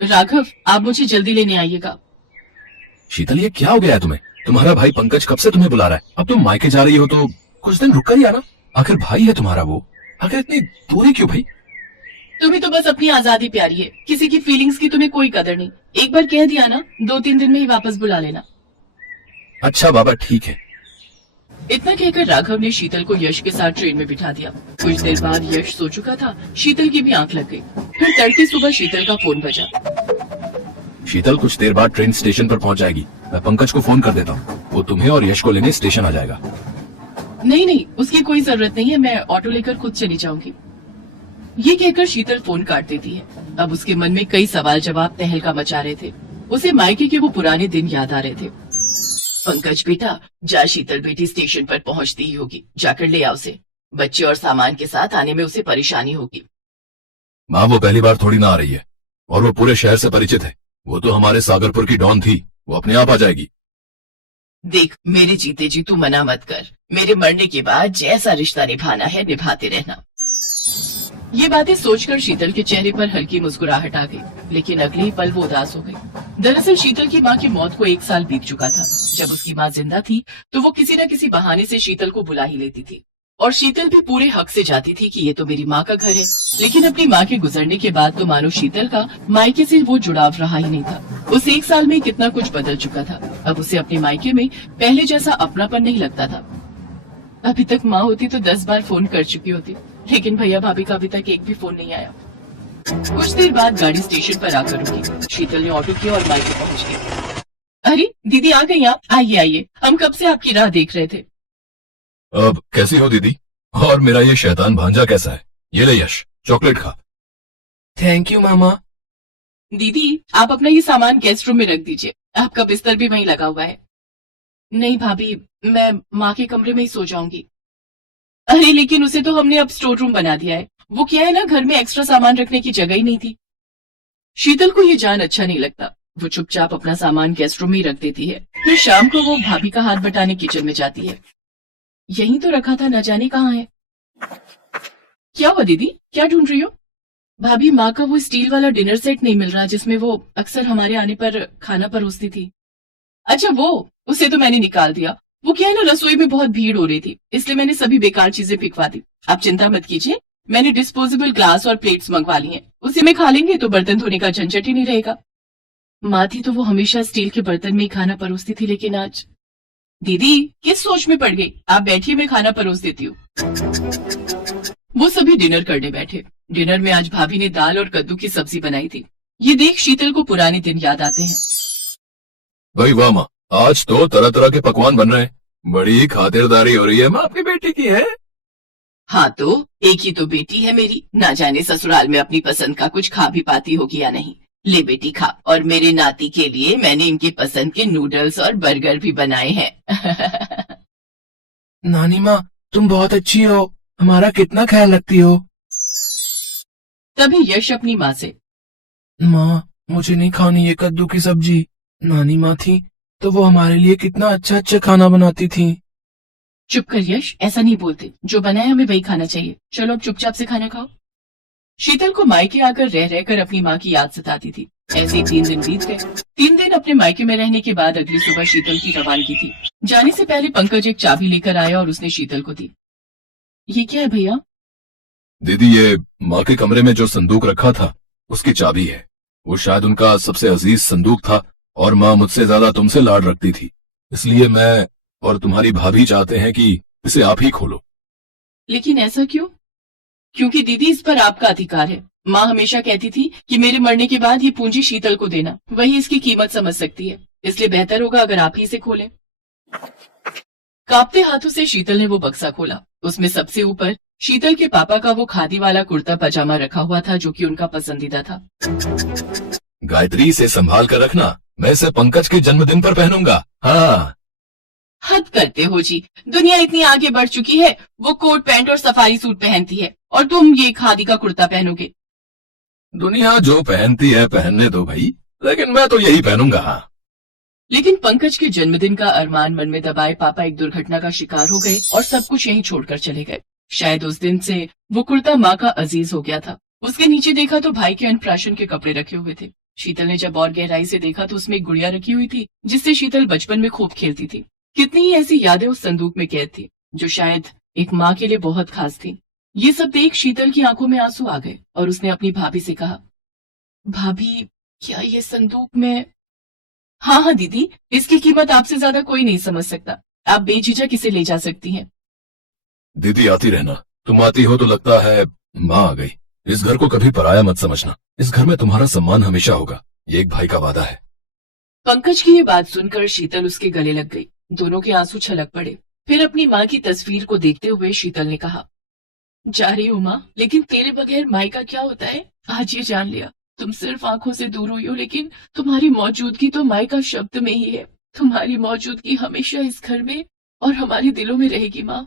राघव, आप मुझे जल्दी लेने आइएगा। शीतल, ये क्या हो गया है तुम्हें? तुम्हारा भाई पंकज कब से तुम्हें बुला रहा है। अब तुम मायके जा रही हो तो कुछ दिन रुक कर ही आना। आखिर भाई है तुम्हारा वो। आखिर इतनी दूरी क्यों भाई? तुम्हें तो बस अपनी आजादी प्यारी है, किसी की फीलिंग्स की तुम्हें कोई कदर नहीं। एक बार कह दिया ना, 2-3 दिन में ही वापस बुला लेना। अच्छा बाबा, ठीक है। इतना कहकर राघव ने शीतल को यश के साथ ट्रेन में बिठा दिया। कुछ देर बाद यश सो चुका था, शीतल की भी आंख लग गई। फिर तड़के सुबह शीतल का फोन बजा। शीतल, कुछ देर बाद ट्रेन स्टेशन पर पहुंच जाएगी। मैं पंकज को फोन कर देता हूँ, वो तुम्हें और यश को लेने स्टेशन आ जाएगा। नहीं नहीं, उसकी कोई जरूरत नहीं है, मैं ऑटो लेकर खुद चली जाऊंगी। ये कहकर शीतल फोन काट देती है। अब उसके मन में कई सवाल जवाब तहलका मचा रहे थे। उसे मायके के वो पुराने दिन याद आ रहे थे। पंकज बेटा, जा, शीतल बेटी स्टेशन पर पहुंचती ही होगी, जाकर ले आओ उसे। बच्चे और सामान के साथ आने में उसे परेशानी होगी। माँ, वो पहली बार थोड़ी ना आ रही है और वो पूरे शहर से परिचित है। वो तो हमारे सागरपुर की डॉन थी, वो अपने आप आ जाएगी। देख मेरे जीते जी तू मना मत कर। मेरे मरने के बाद जैसा रिश्ता निभाना है निभाते रहना। ये बातें सोचकर शीतल के चेहरे पर हल्की मुस्कुराहट आ गई, लेकिन अगले ही पल वो उदास हो गई। दरअसल शीतल की माँ की मौत को 1 साल बीत चुका था। जब उसकी माँ जिंदा थी तो वो किसी न किसी बहाने से शीतल को बुला ही लेती थी, और शीतल भी पूरे हक से जाती थी कि ये तो मेरी माँ का घर है। लेकिन अपनी माँ के गुजरने के बाद तो मानो शीतल का मायके से वो जुड़ाव रहा ही नहीं था। उस 1 साल में कितना कुछ बदल चुका था। अब उसे अपने मायके में पहले जैसा अपनापन नहीं लगता था। अभी तक माँ होती तो 10 बार फोन कर चुकी होती, लेकिन भैया भाभी का अभी तक एक भी फोन नहीं आया। कुछ देर बाद गाड़ी स्टेशन पर आकर रुकी। शीतल ने ऑटो किया और मायके पहुंच गई। अरे दीदी, आ गई आप? आइए आइए, हम कब से आपकी राह देख रहे थे। अब कैसी हो दीदी? और मेरा ये शैतान भांजा कैसा है? ये ले यश, चॉकलेट खा। थैंक यू मामा। दीदी, आप अपना ये सामान गेस्ट रूम में रख दीजिए, आपका बिस्तर भी वहीं लगा हुआ है। नहीं भाभी, मैं माँ के कमरे में ही सो जाऊंगी। अरे लेकिन उसे तो हमने अब स्टोर रूम बना दिया है। वो क्या है ना, घर में एक्स्ट्रा सामान रखने की जगह ही नहीं थी। शीतल को ये जान अच्छा नहीं लगता। वो चुपचाप अपना सामान गेस्ट रूम में ही रख देती है। फिर शाम को वो भाभी का हाथ बटाने किचन में जाती है। यहीं तो रखा था, न जाने कहाँ है। क्या हुआ दीदी, क्या ढूंढ रही हो? भाभी, माँ का वो स्टील वाला डिनर सेट नहीं मिल रहा जिसमें वो अक्सर हमारे आने पर खाना परोसती थी। अच्छा वो, उसे तो मैंने निकाल दिया। वो क्या है ना, रसोई में बहुत भीड़ हो रही थी, इसलिए मैंने सभी बेकार चीजें फेंकवा दी। आप चिंता मत कीजिए, मैंने डिस्पोजेबल ग्लास और प्लेट्स मंगवा ली हैं। उसी में खा लेंगे तो बर्तन धोने का झंझट ही नहीं रहेगा। माँ थी तो वो हमेशा स्टील के बर्तन में ही खाना परोसती थी, लेकिन आज। दीदी किस सोच में पड़ गई? आप बैठिए, मैं खाना परोस देती हूँ। वो सभी डिनर करने बैठे। डिनर में आज भाभी ने दाल और कद्दू की सब्जी बनाई थी। ये देख शीतल को पुराने दिन याद आते हैं। भाई वाह माँ, आज तो तरह तरह के पकवान बन रहे हैं। बड़ी खातिरदारी हो रही है माँ, आपकी बेटी की है। हाँ तो एक ही तो बेटी है मेरी, ना जाने ससुराल में अपनी पसंद का कुछ खा भी पाती होगी या नहीं। ले बेटी खा, और मेरे नाती के लिए मैंने इनके पसंद के नूडल्स और बर्गर भी बनाए हैं। नानी माँ, तुम बहुत अच्छी हो, हमारा कितना ख्याल रखती हो। तभी यश अपनी माँ से, माँ मुझे नहीं खानी ये कद्दू की सब्जी। नानी माँ थी तो वो हमारे लिए कितना अच्छा अच्छा खाना बनाती थी। चुप कर यश, ऐसा नहीं बोलते, जो बना है हमें वही खाना चाहिए। चलो अब चुपचाप से खाना खाओ। शीतल को मायके आकर रह रहकर अपनी माँ की याद सताती थी। ऐसे ही 3 दिन बीत गए। 3 दिन अपने मायके में रहने के बाद अगली सुबह शीतल की रवानगी थी। जाने से पहले पंकज एक चाबी लेकर आया और उसने शीतल को दी। ये क्या है भैया? दीदी, ये माँ के कमरे में जो संदूक रखा था उसकी चाबी है। वो शायद उनका सबसे अजीज संदूक था और माँ मुझसे ज्यादा तुमसे लाड रखती थी, इसलिए मैं और तुम्हारी भाभी चाहते हैं कि इसे आप ही खोलो। लेकिन ऐसा क्यों? क्योंकि दीदी इस पर आपका अधिकार है। माँ हमेशा कहती थी कि मेरे मरने के बाद ये पूंजी शीतल को देना, वही इसकी कीमत समझ सकती है, इसलिए बेहतर होगा अगर आप ही इसे खोलें। कांपते हाथों से शीतल ने वो बक्सा खोला। उसमें सबसे ऊपर शीतल के पापा का वो खादी वाला कुर्ता पजामा रखा हुआ था जो कि उनका पसंदीदा था। गायत्री, से संभाल कर रखना, मैं इसे पंकज के जन्मदिन पर पहनूंगा। हाँ। हद करते हो जी, दुनिया इतनी आगे बढ़ चुकी है, वो कोट पैंट और सफारी सूट पहनती है और तुम ये खादी का कुर्ता पहनोगे। दुनिया जो पहनती है पहनने दो भाई, लेकिन मैं तो यही पहनूंगा। हाँ। लेकिन पंकज के जन्मदिन का अरमान मन में दबाए पापा एक दुर्घटना का शिकार हो गए और सब कुछ यहीं छोड़कर चले गए। शायद उस दिन से वो कुर्ता माँ का अजीज हो गया था। उसके नीचे देखा तो भाई के अन्नप्राशन के कपड़े रखे हुए थे। शीतल ने जब और गहराई से देखा तो उसमें एक गुड़िया रखी हुई थी जिससे शीतल बचपन में खूब खेलती थी। कितनी ही ऐसी यादें उस संदूक में कैद थी जो शायद एक माँ के लिए बहुत खास थी। ये सब देख शीतल की आंखों में आंसू आ गए और उसने अपनी भाभी से कहा, भाभी क्या ये संदूक में? हाँ हाँ दीदी, इसकी कीमत आपसे ज्यादा कोई नहीं समझ सकता। आप बेझिझक इसे ले जा सकती हैं। दीदी आती रहना, तुम आती हो तो लगता है माँ आ गई। इस घर को कभी पराया मत समझना, इस घर में तुम्हारा सम्मान हमेशा होगा, ये एक भाई का वादा है। पंकज की ये बात सुनकर शीतल उसके गले लग गई। दोनों के आंसू छलक पड़े। फिर अपनी माँ की तस्वीर को देखते हुए शीतल ने कहा, जा रही हूँ माँ, लेकिन तेरे बगैर माई का क्या होता है? आज ये जान लिया, तुम सिर्फ आंखों से दूर हुई हो, लेकिन तुम्हारी मौजूदगी तो माई का शब्द में ही है। तुम्हारी मौजूदगी हमेशा इस घर में और हमारे दिलों में रहेगी माँ।